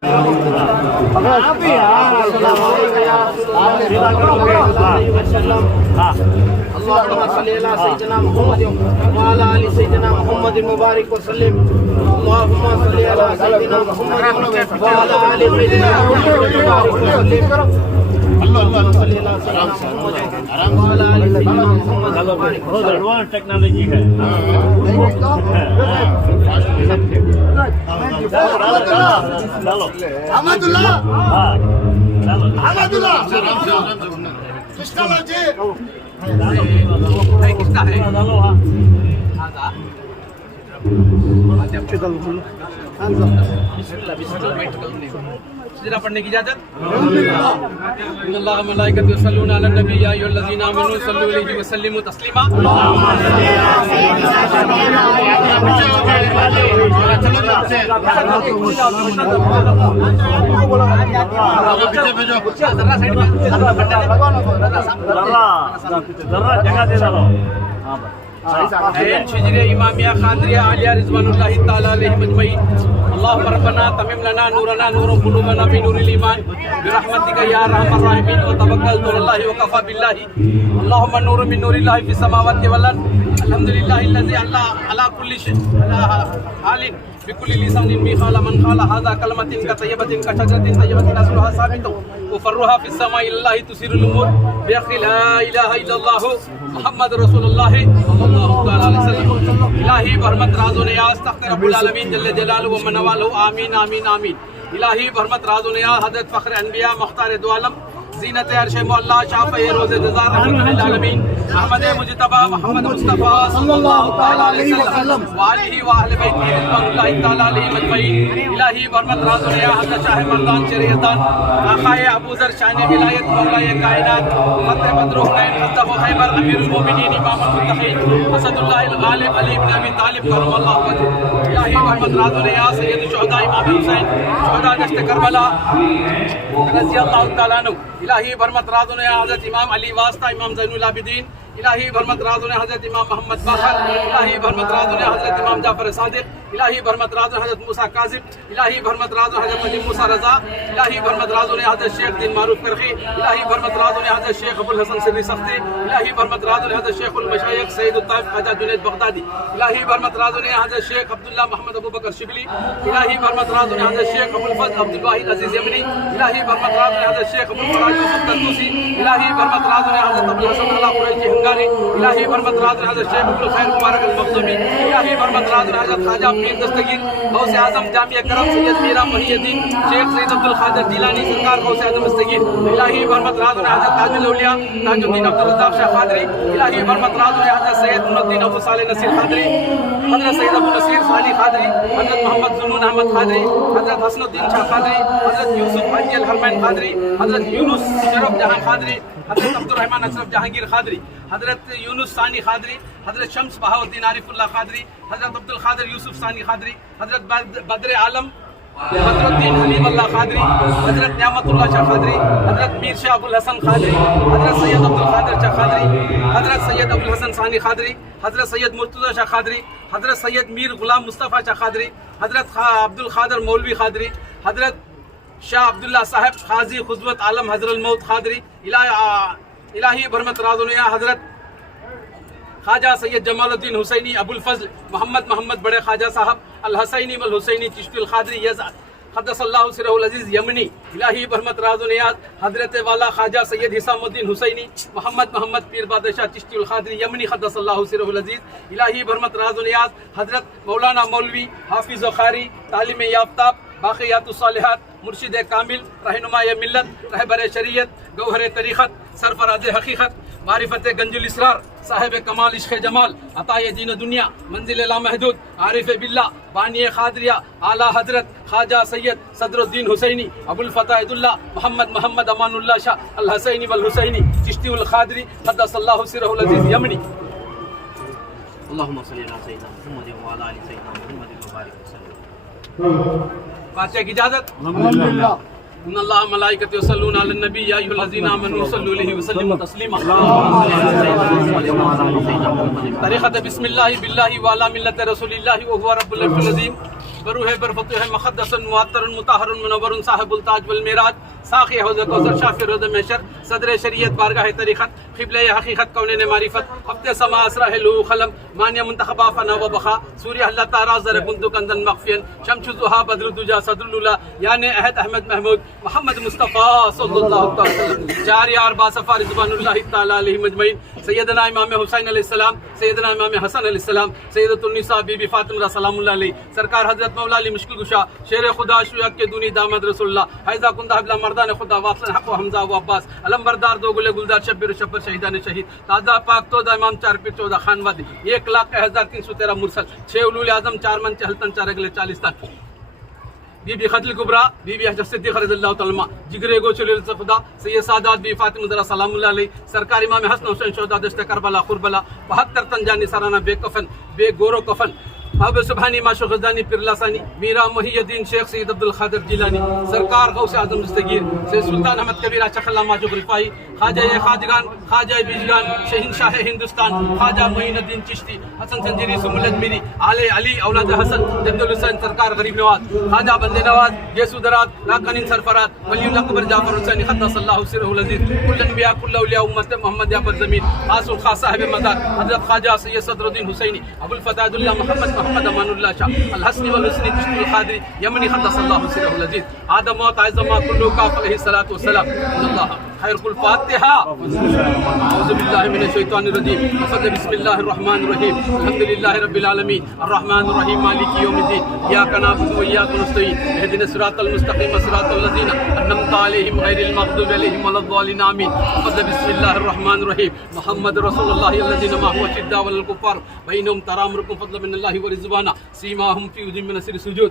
اللهم صل على سيدنا محمد وعلى ال سيدنا محمد مبارك وسلم. اللهم صل على سيدنا محمد وعلى ال سيدنا محمد مبارك وسلم. اللهم صل على سيدنا محمد وعلى ال سيدنا محمد مبارك وسلم. एडवांस टेक्नोलॉजी है। अहमदुल्ला किसका है? सिजरा पढ़ने की इजाजत। अल्लाह मलाइकतु यसल्लूना अलन नबी या अय्युहल्लज़ीना आमनू सल्लु अलैहि व सल्लिमू तस्लीमा। जरा जगह दे दो। शिजरे इमामिया खादरिया आलिया रिज़वानुल्लाहि ताला अलैहिम अजमईन। अल्लाहुम्मा रब्बना तमिम लना नूरना नूर कुलूबना बिनूरिल ईमान बिरहमतिका या अरहमर राहिमीन व तवक्कलतु अलल्लाहि व कफा बिल्लाहि। अल्लाहुम्मा नूरun मिन नूरिल्लाहि फिस समावाति वल अर्द। अल्हम्दुलिल्लाहिल्लज़ी अला कुल्लि हालिन बिकुल्लि लिसानिन मिखाला मन खाला हाज़ा कलमतिन का तय्यबतिन का शजरतिन तय्यबतिन असलुहा साबितु व फर्रुहा फिस समाइ इल्लाहि तुसिरुल उमूर बिअख्रि ला इलाहा इल्लल्लाह मोहम्मद रसूलुल्लाह सल्लल्लाहु तआला अलैहि वसल्लम। इलाही बरमत राज़ो नियाज़ तख्त रब्बुल आलमीन जल्ले जलालुहु व मनवालुहु आमीन आमीन आमीन। इलाही बरमत राज़ो नियाज़ हज़रत फ़ख्र अनबिया मुख्तार दो आलम ज़ीनत अर्श मौला शाफ़े रोज़े जज़ा रहमतुल आलमीन अहमद मुज्तबा मोहम्मद मुस्तफ़ा सल्लल्लाहु तआला अलैहि वसल्लम व आलिहि व अहले बैतिही रिज़वानुल्लाहि तआला अलैहिम अजमईन। इलाही बरमत राज़ो नियाज़ हज़रत शाह मर्दान शरीयतान आक़ाए अबू ज़र शान विलायत मौलाए कायनात फ़तेह बद्र हुनैन फ़तह खैबर अमीरुल मोमिनीन इमामुल मुत्तक़ीन असदुल्लाहिल गालिब अली इब्न अबी तालिब करमल्लाहु वजहहु। इलाही बरमत राज़ो नियाज़ सय्यद शुहदा इमाम हुसैन शुहदा दश्त करबला रज़ियल्लाहु तआला अन्हु। इलाही बरमत राज़ो नियाज़ हज़रत इमाम अली वास्ता इमाम ज़ैनुल आबिदीन। इलाही बरमत राज़ो नियाज़ हज़रत इमाम मोहम्मद बाक़र। इलाही बरमत राज़ो नियाज़ हज़रत इमाम जाफ़र सादिक़। इलाही बरमत राज़ो नियाज़ हज़रत मूसा काज़िम। इलाही बरमत राज़ो नियाज़ हज़रत अली मूसा रज़ा। इलाही बरमत राज़ो नियाज़ हज़रत शेख दिन मारूफ करखी। इलाही बरमत राज़ो नियाज़ हज़रत शेख अबुल हसन सिर्री सख्ती। इलाही बरमत राज़ो नियाज़ हज़रत शेखुल मशाइख सैयदुत ताइफ ख्वाजा जुनैद बगदादी। इलाही बरमत राज़ो नियाज़ हज़रत शेख अब्दुल्लाह मोहम्मद अबू बकर शिबली। इलाही बरमत राज़ो नियाज़ हज़रत शेख अबुल फज़ल अब्दुल वाहिद अज़ीज़ यमनी। इलाही बरमत राज़ो नियाज़ हज़रत शेख अबुल फराज यूसुफ तर्तुसी। इलाही बरमत राज़ो नियाज़ हज़रत अबुल हसन अला कुरैशी हंगारी। इलाही बरमत राज़ो नियाज़ हज़रत शेख अब्दुल खैर मुबारक अल मखज़ूमी। इलाही बरमत राज़ो नियाज़ हज़रत ख्वाजा पीर दस्तगीर गौसे आज़म जामिया करम सैयद मीरा मुहियुद्दीन शेख सैयद अब्दुल क़ादिर जिलानी सरकार गौसे आज़म दस्तगीर। इलाही बरमत राज़ो नियाज़ हज़रत ताजुल औलिया ताजुद्दीन अब्दुल रज़्ज़ाक़ शाह क़ादरी। इलाही बरमत राज़ो नियाज़ हज़रत सैयद मुनुद्दीन अब्दुल सालेह नसीर क़ादरी। हज़रत सैयद अबू नसीर साली क़ादरी। हज़रत मोहम्मद जुनून अहमद क़ादरी। हज़रत हसनुद्दीन शाह क़ादरी। हज़रत यूसुफ हाजी अल हरमैन क़ादरी। हज़रत यूनुस शरफ जहां क़ादरी। हज़रत अब्दुल रहमान अशरफ जहांगीर क़ादरी। हज़रत यूनुस सानी क़ादरी। हज़रत शम्स बहाउद्दीन आरिफुल्लाह क़ादरी। हज़रत अब्दुल क़ादिर यूसुफ सानी क़ादरी। हज़रत बद्र आलम बदरुद्दीन हलीम अल्लाह क़ादरी। हज़रत नियामतुल्लाह शाह क़ादरी। हज़रत मीर शाह अबुल हसन क़ादरी। हज़रत सैयद अब्दुल क़ादिर शाह क़ादरी। हज़रत सैयद अबुल हसन सानी क़ादरी। हज़रत सैयद मुर्तज़ा शाह क़ादरी। हज़रत सैयद मीर ग़ुलाम मुस्तफ़ा शाह क़ादरी। हज़रत अब्दुल क़ादिर मौलवी क़ादरी। हज़रत शाह अब्दुल्ला साहब क़ाज़ी ख़ुज़वत आलम हज़रत मौत क़ादरी। इलाही बरमत राज़ो नियाज़ हज़रत ख्वाजा सैयद जमालुद्दीन हुसैनी अबुल फज़ल मोहम्मद बड़े ख्वाजा साहब अल हसैनी वल हुसैनी चिश्ती क़ादरी क़द्दसल्लाहु सिर्रहुल अज़ीज़ यमनी। इलाही बरमत राज़ो नियाज़ हज़रत वाला ख्वाजा सैयद हिसामुद्दीन हुसैनी मोहम्मद पीर बादशाह चिश्ती क़ादरी यमनी क़द्दसल्लाहु सिर्रहुल अज़ीज़। इलाही बरमत राज़ो नियाज़ हज़रत मौलाना मौलवी हाफिज़ व क़ारी तालीम याफ्ताब बाक़ियातुस सालिहात मुर्शिद कामिल रहनुमाए मिल्लत रहबर शरीयत गौहर तरीक़त सरफराज हकीकत मारिफत गंजुल इसरार साहिब कमाल इश्क़ जमाल अताए दीन दुनिया मंजिल लामहदूद आरिफ बिल्ला बानी क़ादरिया आला हज़रत ख्वाजा सैयद सदरुद्दीन हुसैनी अबुल फ़ताहुल्लाह मोहम्मद अमानुल्लाह शाह अल हसैनी वल हुसैनी चिश्ती उल क़ादरी क़द्दसल्लाहु सिर्रहुल अज़ीज़ यमनी। अल्लाहुम्मा सल्लि अला सय्यिदिना मुहम्मद व अला आलि सय्यिदिना मुहम्मद व बारिक वसल्लम। फातिहा की इजाज़त। अल्हम्दुलिल्लाह। इन्नल्लाह मलाइकतहु यसल्लूना अलन नबी या अय्युहल्लज़ीना आमनू सल्लु अलैहि व सल्लिमू तस्लीमा। तरीक़त बिस्मिल्लाहि बिल्लाहि व अला मिल्लति रसूलिल्लाहि व हुवा रब्बुल अर्शिल अज़ीम। बरूह बरफतुह मुक़द्दसन मुअत्तरन मुतहहरन मुनव्वरन साहिबुल ताज वल मिराज साक़ी हौज़ कौसर शाफ़ी रोज़ महशर सदर शरीयत बारगाह तरीक़त क़िबले हक़ीक़त कौनेन मारिफत हफ़्ते समा असरा लू क़लम मानिया मुंतख़बा फ़ना व बक़ा सूर्य अल्लाह तारा ज़र कुंतु कंदन मग़फ़ियन शम्सु ज़ुहा बद्रु दुजा सदरुल उला याने अहद अहमद महमूद मोहम्मद मुस्तफ़ा सल्लल्लाहु अलैहि वसल्लम चार यार बासफ़ा रिज़वानुल्लाहि तआला अलैहिम अजमईन सैयदना इमाम हुसैन अलैहिस्सलाम सैयदना इमाम हसन अलैहिस्सलाम सैयदतुन निसा बीबी फातिमा सलामुल्लाह अलैहि सरकार हज़रत मौला अली मुश्किल कुशा शेर खुदा शुयाक के दूनी दामद रसूलुल्लाह हैज़ा कुंदा हबला मर्दान खुदा वाफ़लन हक़ व हमज़ा व अब्बास अलम बरदार दो गुले गुलजार शब्बिर शब्बर शहीदान शहीद ताज़ा पाक तोदा इमाम 4 पीर 14 खानवादी 1,13,313 मुरसल 6 उलूल आज़म 4 मन चहलतन 4 अगले 40 तन बीबी खदल कुबरा बीबी हज़रत सिद्दीक़ रज़ियल्लाहु तआला अन्हा जिगरे गो चुलिल खुदा सैयद सादात बी फातिमा ज़हरा सलामुल्लाह अलैहि सरकार इमाम हसन हुसैन शोहदा दश्त करबला कुरबला 72 तन जानी सराना बेकफन बेगोरो कफन अब सुबहानी माशो गज़ानी पिरलासानी मीरा मुहियुद्दीन शेख सैयद अब्दुल क़ादिर जिलानी सरकार गौसे आज़म दस्तगीर से सुल्तान अहमद कबीर चखल्ला माजुब रिफाई ख्वाजा खाजगान ख्वाजा बिजगान शहंशाह हिंदुस्तान ख्वाजा मोइनुद्दीन चिश्ती हसन संजीरी सुमुल अजमेरी आले अली औलाद हसन अब्दुल हुसैन सरकार गरीब नवाज ख्वाजा बंदे नवाज येसु दराज लाकनीन सरफराज वलीउल्लाह अकबर जाफर हुसैन क़द्दसल्लाहु सिरहुल अज़ीज़ कुल अनबिया कुल औलिया उम्मत मोहम्मद या पर ज़मीन खासुल खास साहिब मज़ार हज़रत ख्वाजा सैयद सदरुद्दीन हुसैनी अबुल फताहुल्लाह मोहम्मद अमानुल्लाह शाह अल हसनी वल हुसनी चिश्ती क़ादरी यमनी क़द्दसल्लाहु सिरहुल अज़ीज़ आदम व ताइज़मा कुल्लु का अलैहि सलातु व सलाम अल्लाह खैरुल फातिहा औज़ु बिल्लाहि मिनश शैतानिर रजीम बिस्मिल्लाहिर रहमानिर रहीम अल्हम्दुलिल्लाहि रब्बिल आलमीन अर्रहमानिर रहीम मालिकि यौमिद्दीन इय्याका नअबुदु व इय्याका नस्तईन इहदिनस सिरातल मुस्तक़ीम सिरातल लज़ीना अन्अमता अलैहिम गैरिल मग़दूबि अलैहिम वलद्दालिन आमीन बिस्मिल्लाहिर रहमानिर रहीम मुहम्मदुर रसूलुल्लाहि अल्लज़ीना मअहु अशिद्दाउ अलल कुफ़्फ़ार बैनहुम तरामुरुकुम फ़ज़लन मिनल्लाहि व रिज़वाना सीमाहुम फ़ी वुजूहिहिम मिन असरि सुजूद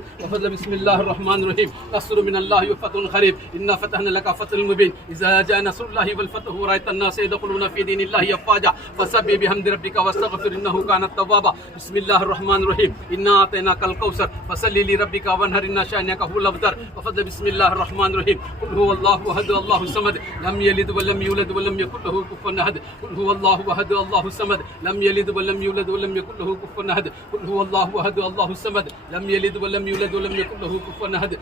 बिस्मिल्लाहिर रहमानिर रहीम नस्रुम मिनल्लाहि व फ़तहुन क़रीब इन्ना फ़तहना लका फ़तहुल मुबीन इज़ा नसरुल्लाहि वल फतहु व रअयतन नास यदखुलूना फ़ी दीनिल्लाहि अफ़वाजा फसब्बिह बिहम्दि रब्बिका वस्तग़फिर इन्नहु काना तव्वाबा बिस्मिल्लाहिर रहमानिर रहीम इन्ना अतैनाकल कौसर फसल्लि लिरब्बिका वन्हर इन्ना शानिअका हुवल अबतर बिस्मिल्लाहिर रहमानिर रहीम कुल हुवल्लाहु अहद अल्लाहु समद लम यलिद व लम यूलद व लम यकुल लहु कुफुवन अहद कुल हुवल्लाहु अहद अल्लाहु समद लम यलिद व लम यूलद व लम यकुल लहु कुफुवन अहद कुल हुवल्लाहु अहद अल्लाहु समद लम यलिद व लम यूलद व लम यकुल लहु कुफुवन अहद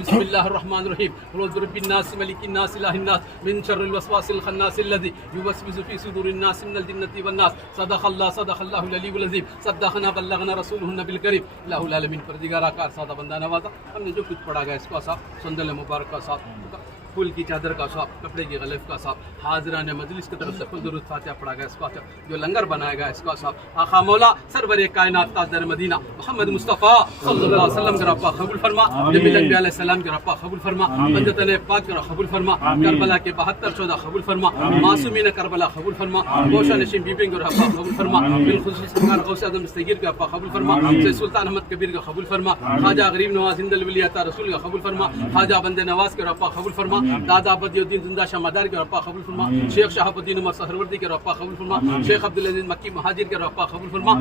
बिस्मिल्लाहिर रहमानिर रहीम कुल रब्बिन नास मलिकिन नास इलाहिन नास मिन शर्रिल वस्वासिल खन्नासिल लज़ी युवस्विसु फ़ी सुदूरिन नास मिनल जिन्नति वन नास सदक़ल्लाहुल अलीयुल अज़ीम सद्दक़ना बल्लग़ना रसूलुहुन नबिल करीम अल्लाहुल आलमीन परदिगार आकार सादा बंदा नवाज़ा हमने जो कुछ पढ़ा गया इसका साफ संदल मुबारक का साफ फूल की चादर का साफ कपड़े की गलिफ का साफ हाज़िरान मजलिस की तरफ से खुद दुरूद फातिहा पढ़ा गया इसका साफ जो लंगर बनाया गया इसका साफ आका मौला सरवर कायनात ताजदार मदीना मोहम्मद मुस्तफ़ा सल्लल्लाहु अलैहि वसल्लम के रब्बा कबूल फरमा नबी अलैहि सलाम के रब्बा कबूल फरमा पंजतन पाक के कबूल फरमा करबला के 72 शोदा कबूल फरमा मासूमीन करबला कबूल फरमा गोशा नशीम बीबी के रब्बा कबूल फरमा बिलखुसूस सरकार गौसे आज़म दस्तगीर के रब्बा कबूल फरमा सैयद सुल्तान अहमद कबीर का कबूल फरमा ख्वाजा गरीब नवाज हिंदल वलियता रसूल का कबूल फरमा ख्वाजा बंदे नवाज के रब्बा कबूल फरमा दादा बदियुद्दीन जिंदा शाह मदार के रब्बा कबूल फरमा शेख शहाबुद्दीन उमर सहरवर्दी के रब्बा कबूल फरमा शेख अब्दुल अजीज मक्की महाजिर के रब्बा कबूल फरमा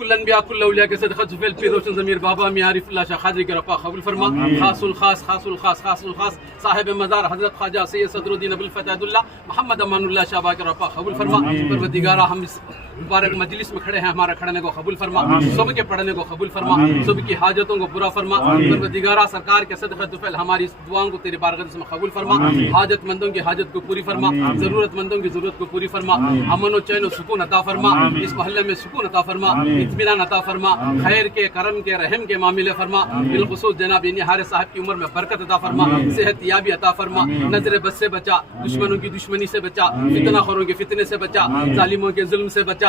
कुल अनबिया कुल औलिया के सदक़त जुफैल पीर रोशन ज़मीर बाबा मियां आरिफुल्लाह शाह क़ादरी के रब्बा कबूल फरमा खासुल खास साहिब मज़ार हज़रत ख्वाजा सैयद सदरुद्दीन अबुल फताहुल्लाह मोहम्मद अमानुल्लाह शाह के रब्बा कबूल फरमा परवरदिगारा हम इस मुबारक मजलिस में खड़े हैं हमारा खड़ने को कबूल फरमा सब के पढ़ने को कबूल फरमा सब की हाजतों को पूरा फरमा परवरदिगारा सरकार के सदक़त जुफैल हमारी इस दुआओं को तेरे बारगाह में कबूल फरमा हाजतमंदों की हाजत को पूरी फरमा ज़रूरतमंदों की ज़रूरत को पूरी फरमा अमन व चैन व सुकून अता फरमा इस महल्ले में सुकून अता फरमा इत्मीनान अता फरमा खैर के करम के रहम के मामले फरमा बिलखुसूस जनाब निहार साहब की उम्र में बरकत अता फरमा सेहत याबी अता फरमा नजर बद से बचा दुश्मनों की दुश्मनी से बचा फितना खोरों के फितने से बचा जालिमों के जुल्म से बचा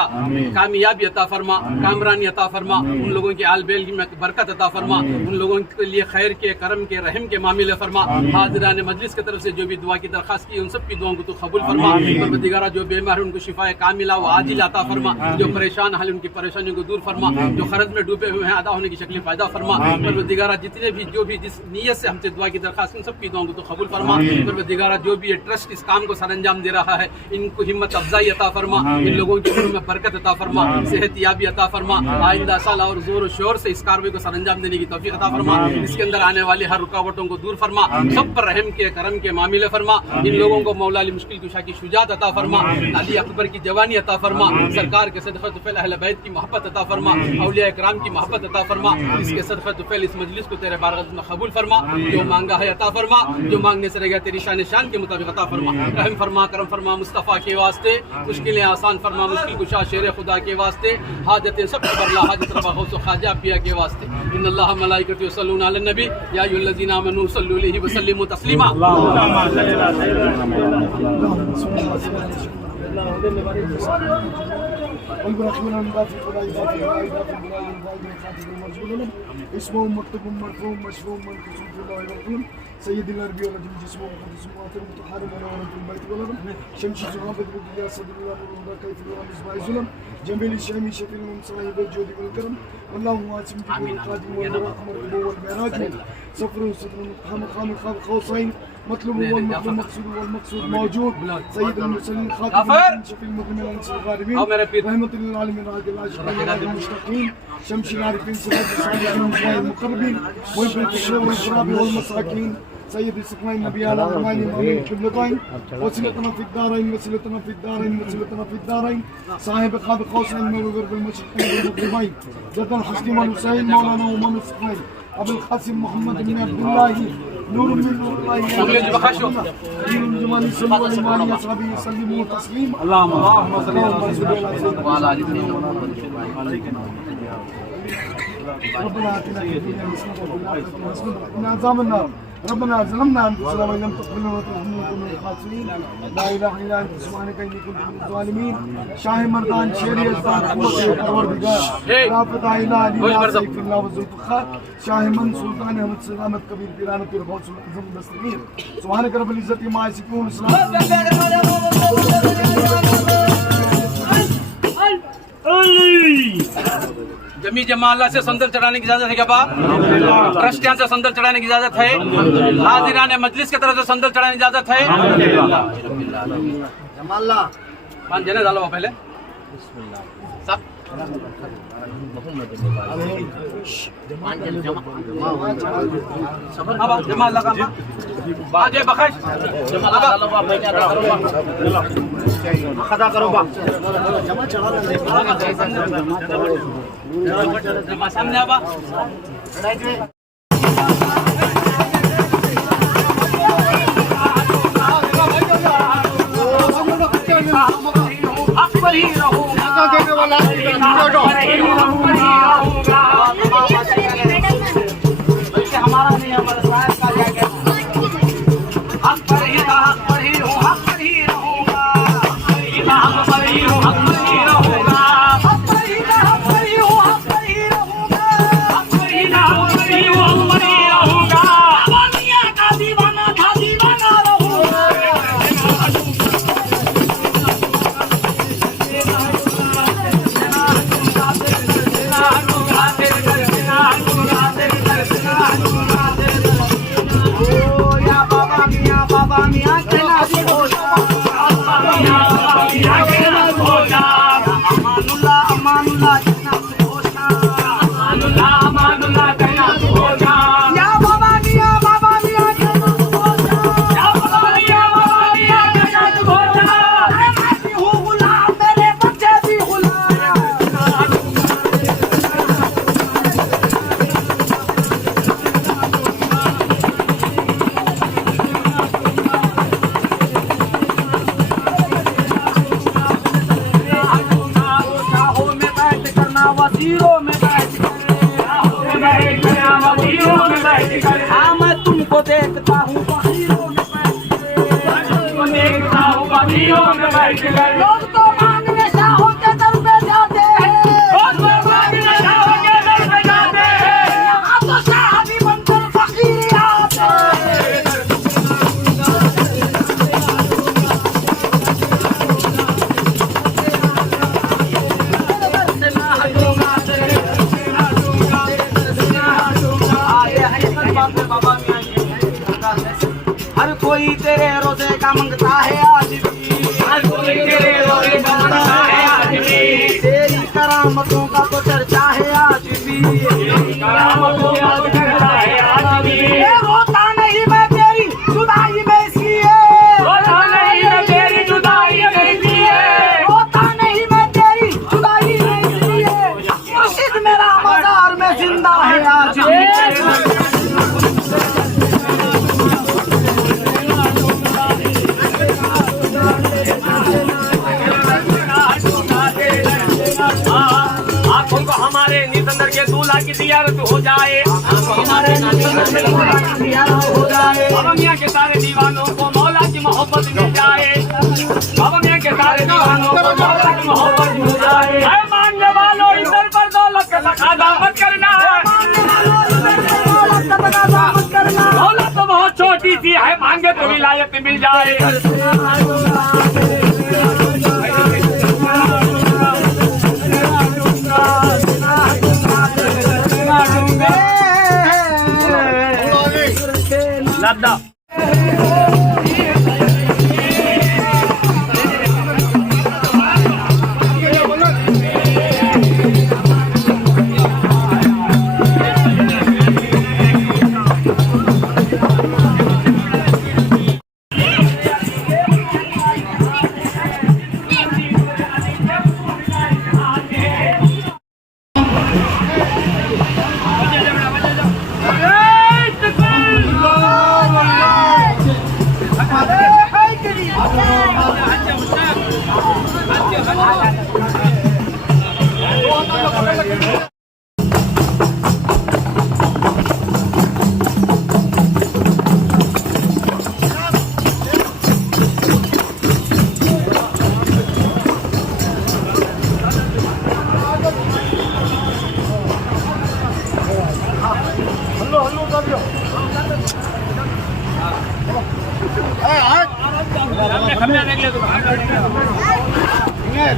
कामयाबी अता फरमा कामरानी अता फरमा उन लोगों की आल बेल में बरकत अता फरमा उन लोगों के लिए खैर के करम के रहम के मामले फरमा हाज़िरान मजलिस की तरफ से जो भी दुआ की दरखास्त की उन सब की दुआओं को तो कबूल फरमा परवरदिगारा जो बेमार है उनको शिफाए कामिला व आजिला अता फरमा जो परेशान हाल उनकी परेशानियों को दूर फरमा जो खर्च में डूबे हुए हैं अदा होने की शक्ल पैदा फरमा परवरदिगारा जितने भी जो भी जिस नीयत से हमसे दुआ की दरखास्त उन सब की दुआओं को तो कबूल फरमा परवरदिगारा जो भी ये ट्रस्ट इस काम को सरअंजाम दे रहा है इनको हिम्मत अफजाई अता फरमा इन लोगों के घरों में बरकत अता फरमा सेहत याबी अता फरमा आइंदा साल और जोर शोर से इस कार्रवाई को सरअंजाम देने की तौफीक अता फरमा इसके अंदर आने वाली हर रुकावटों को दूर फरमा सब पर रहम के करम के मामले फरमा इन लोगों को मौला अली मुश्किल कुशा की शुजात अता फरमा अली अकबर की जवानी अता फरमा सरकार के सदक़त अहले बैत की मोहब्बत अता फरमा, औलिया इकराम की मोहब्बत अता फरमा। इसके सदक़े तुफ़ैल इस मजलिस को तेरे बारगाह में कबूल फरमा। जो मांगा है अता फरमा, जो मांगने से रहेगा तेरी शान के मुताबिक अता फरमा। रहम फरमा, करम फरमा मुस्तफ़ा के वास्ते, मुश्किलें आसान फरमा, मुश्किल कुशा शेर खुदा के वास्ते, हाजतें सब बरला हाजत रवा गौस ख्वाजा पिया के वास्ते। इन्नल्लाह मलाइकतहु युसल्लूना अलन नबी या अय्युहल्लज़ीना आमनू सल्लु अलैहि व सल्लिमू तस्लीमा। اسمه مكتوب مرفوع مشروع منقوص في الله الرحيم سيد الأربي ورجل جسمه مقدس مؤثر متحرم على ورد البيت والأرض شمشي زهابة بالله صدر الله والله كيف الله مصباح الظلم جميل الشامي شفيع من صاحب الجود والكرم والله واسم جبر القادم والرحم والمعراج سفر صدر محمد خامل خاب قوسين مطلوب والمطلوب مقصود والمقصود موجود سيد المرسلين خاتم شفيع المؤمنين الانصار الغالبين رحمة للعالمين راحة العاشقين المشتاقين شمشي العارفين سراج الصالحين ومصباح المقربين والبيت الشر والغراب والمساكين سيد السقمين نبي على الرحمن امين القبلتين وسيلتنا في الدارين وسيلتنا في الدارين وسيلتنا في الدارين صاحب قاب قوسين من المشرقين والمغربين جد الحسن والحسين مولانا وامام السقمين ابو القاسم محمد بن عبد الله نور من نور الله من جمال صلى الله عليه وسلم سلموا تسليما اللهم صل على سيدنا وعلى ال سيدنا ربنا اتنا في الدنيا حسنه وفي الاخره حسنه وقنا عذاب النار ربنا ظلمنا انفسنا وان لم تغفر لنا وترحمنا لنكن من الخاسرين لا اله الا انت سبحانك اني كنت من الظالمين شاه مردان شيري ازداد قوت پروردگار لا فتح الا لله سيف الله وذوالفقار شاه من سلطان احمد سلامت کبیر پیران پیر غوث الاعظم دستگیر سبحانك رب العزه عما يصفون जमी जमाला से संदल चढ़ाने की इजाजत है क्या बाप? ट्रस्टियां से संदल चढ़ाने की इजाजत है? हाजिरान मजलिस की तरफ से संदल चढ़ाने की इजाजत है? जमाल्ला पान जने डालो पहले सब अब जमाल लगा बाजे बखश जमाल डालो पहले अदा करो खदा करो बा जमा चढ़ा दे जमा सामने आबा अकबर ही रहूंगा देने वाला हमारा नहीं हमारा साहब का जाएगा अकबर ही हूँ अकबर ही रहूंगा अकबर ही हूँ अकबर ही रहूंगा अकबर ही हूँ अकबर ही रहूंगा अकबर ही हूँ अकबर ही रहूंगा दुनिया का दीवाना रहूंगा वजीरों में हाँ मैं तुमको देखता हूँ वजीरों में बैठ कर लोग तो मांगने शाहों के दर पे जाते हैं यहाँ तो शाह भी बनकर फकीर आते हर कोई तेरे रोजे का मंगता है आज भी हर कोई तेरे रोजे का मंगता है आज भी तेरी करामतों का तो चर्चा है आज भी करामतों का तो चर्चा है आज भी रोता नहीं मैं तेरी जुदाई में इसलिए रोता नहीं मैं तेरी जुदाई में इसलिए रोता नहीं मैं तेरी जुदाई में इसलिए की जियारत हो जाए, हमारे नबी रसूल की जियारत हो जाए। बाबा मियां के सारे दीवानों को मौला की मोहब्बत मिल जाए, बाबा मियां के सारे दीवानों को मौला की मोहब्बत मिल जाए। ऐ मांगने वालों इधर पर दौलत का तकादा मत करना, दौलत तो बहुत छोटी सी है, मांगे तो विलायत मिल जाए। लद्दा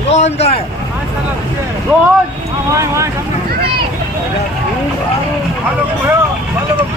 रोहन का है रोहन आओ याद रखो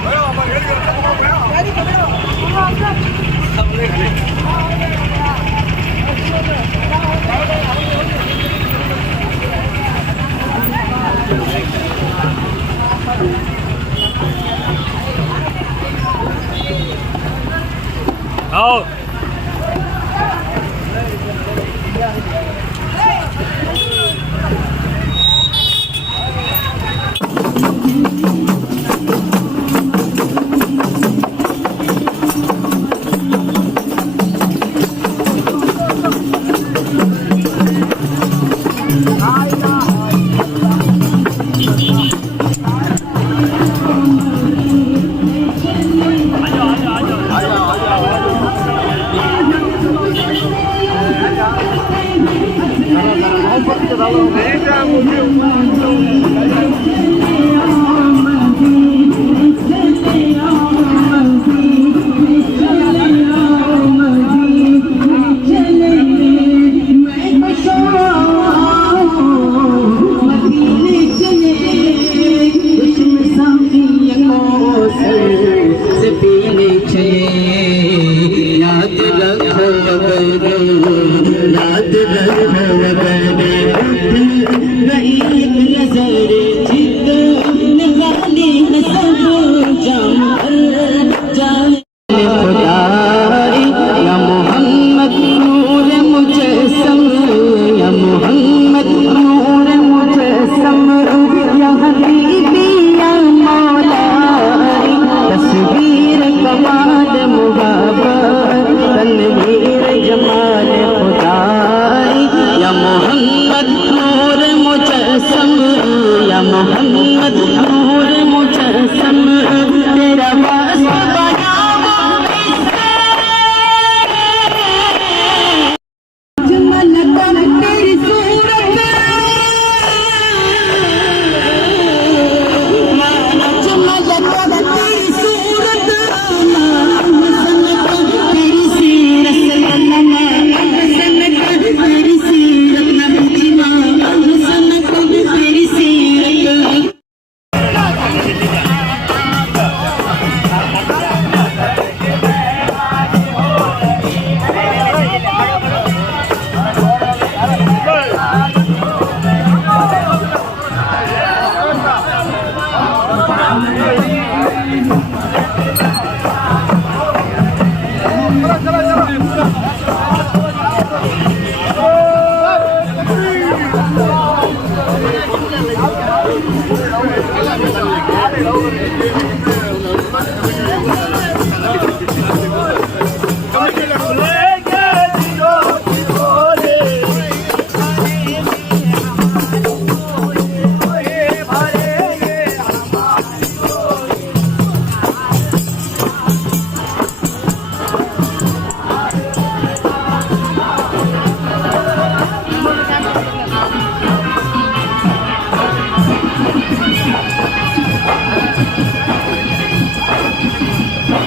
शाहों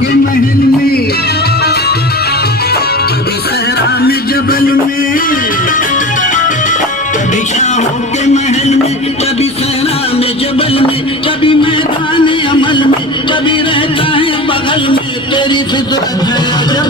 के महल में, कभी सहरा में जबल में, कभी शाहों के महल में, कभी सहरा में जबल में, कभी मैदान अमल में, कभी रहता है बगल में। तेरी फितरत है अजब।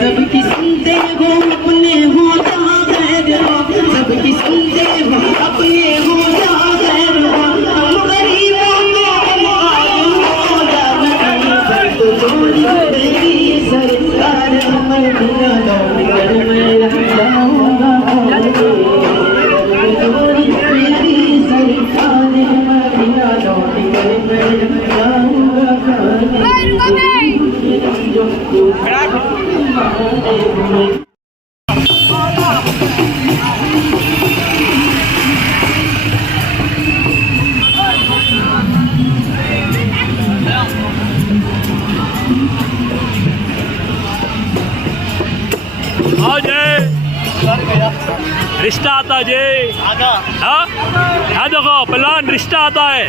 सबकी सुनते हो अपने हो जहाँ खैर हो, सबकी सुनते हो अपने हो जहाँ खैर हो, हम गरीबों को मालूम हो जाना तो छोड़ी मेरी सरकार हमर बिना दौड़ कर मैं रह जाऊंगा, छोड़ी मेरी सरकार हमर बिना दौड़ कर मैं रह जाऊंगा। रिश्ता आता है जी। हाँ यहाँ देखो प्लान रिश्ता आता है,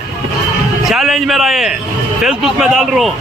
चैलेंज मेरा ये फेसबुक में डाल रहा हूँ।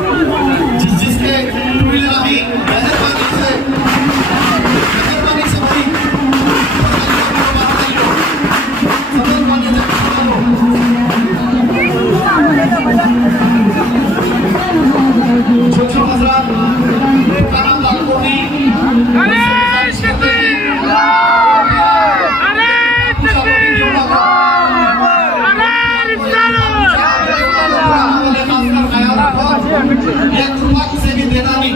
जिसके अभी मेहरबानी से भाई छोटे हजरात करम दालकोनी एक रुपया किसी भी देना नहीं।